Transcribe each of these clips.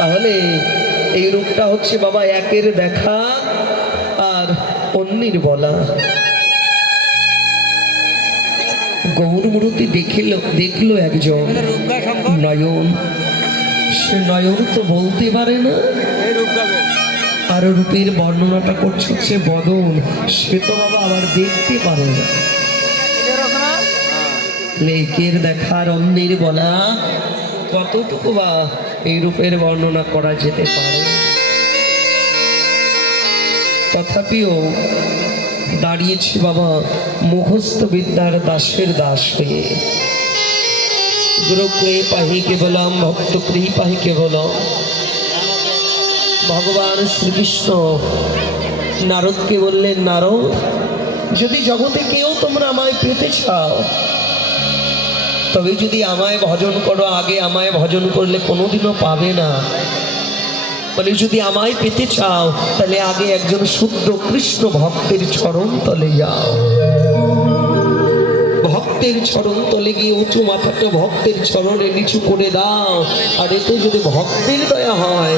তাহলে এই রূপটা হচ্ছে বাবা একের দেখা আর অন্যের বলা। গৌরমূর্তি দেখিল দেখল একজন। নয়ন। সে নয়ন তো বলতে পারে না। আর রূপের বর্ণনাটা করছে হচ্ছে বদন। সে তো বাবা আবার দেখতে পারে না। লেকের দেখার অন্যের বলা। কতটুকু বা এই রূপের বর্ণনা করা যেতে পারে? তথাপিও দাঁড়িয়েছি বাবা মুখস্থ বিদ্যার দাসের দাস হয়ে। গুরু পাহি কেবলম ভক্ত পাহি কেবলম। ভগবান শ্রীকৃষ্ণ নারদকে বললেন, নারদ, যদি জগতে কেউ তোমরা আমায় পেতে চাও তবে যদি আমায় ভজন করো, আগে আমায় ভজন করলে কোনোদিনও পাবে না। বলে, যদি আমায় পেতে চাও, তাহলে আগে একজন শুদ্ধ কৃষ্ণ ভক্তের চরণ তলে যাও। ভক্তের চরণ তলে গিয়ে উঁচু মাথাটা ভক্তের চরণে নিচু করে দাও। আর এতে যদি ভক্তের দয়া হয়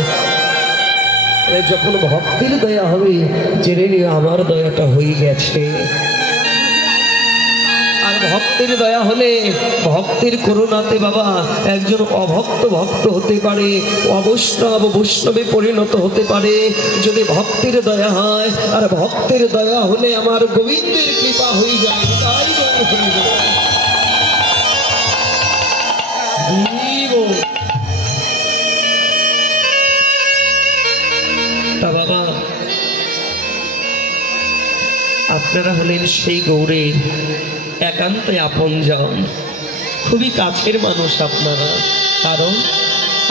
যখন ভক্তের দয়া হবে, জেনে নিও আমার দয়াটা হয়ে গেছে। আর ভক্তের দয়া হলে, ভক্তের করুণাতে বাবা একজন অভক্ত ভক্ত হতে পারে, অবৈষ্ণব বৈষ্ণবে পরিণত হতে পারে। যদি ভক্তের দয়া হয়, আর ভক্তের দয়া হলে আমার গোবিন্দের কৃপা হয়ে যায়, তাই আপনারা হলেন সেই গৌরের একান্তই আপনজন খুবই কাছের মানুষ আপনারা। কারণ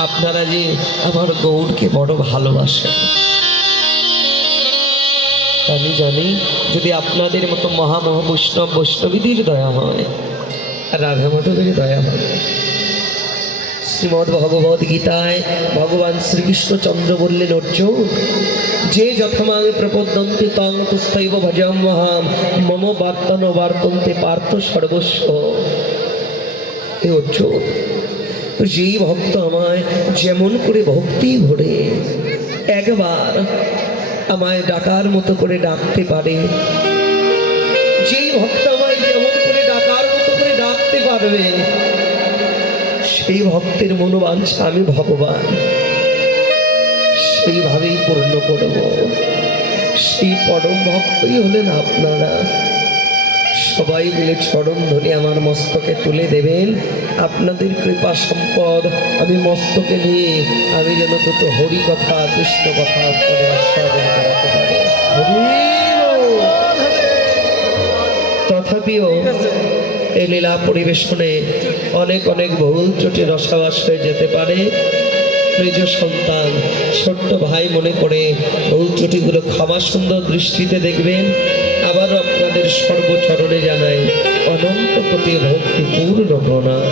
আপনারা যে আমার গৌরকে বড় ভালোবাসেন। আমি জানি যদি আপনাদের মতো মহামহ বৈষ্ণব বৈষ্ণবীদের দয়া হয়, রাধা মাধবের দয়া হবে শ্রীমদ্ ভগবদ গীতায় ভগবান শ্রীকৃষ্ণচন্দ্র বললেন, অর্জুন যে যথমাং প্রপদ্যন্তে তং তুস্তৈব ভজম মহাম, মম বার্তন বার্তন্তে পার্থ সর্বস্ব। হে অর্জুন, যেই ভক্ত আমায় যেমন করে ভক্তি ভরে, একবার আমায় ডাকার মতো করে ডাকতে পারে। যেই ভক্ত আমায় যেমন করে ডাকার মতো করে ডাকতে পারবে, সেই ভক্তের মনোবাঞ্ছা আমি ভগবান। সেইভাবেই পূর্ণ করব। সেই পরম ভক্তই হলেন আপনারা। সবাই মিলে চরণ ধরে আমার মস্তকে তুলে দেবেন। আপনাদের কৃপা সম্পদ আমি মস্তকে নিয়ে আমি যেন দুটো হরি কথা কৃষ্ণ কথা আপনাদের আস্বাদন করাতে পারি। তথাপিও এই লীলা পরিবেশনে অনেক অনেক ভুল ত্রুটি রসাবাস হয়ে যেতে পারে। নিজ সন্তান, ছোট্ট ভাই মনে করে ভুল ত্রুটিগুলো ক্ষমা সুন্দর দৃষ্টিতে দেখবেন। আবারও আপনাদের সর্বচরণে জানাই, অনন্ত প্রতি ভক্তিপূর্ণ প্রণাম।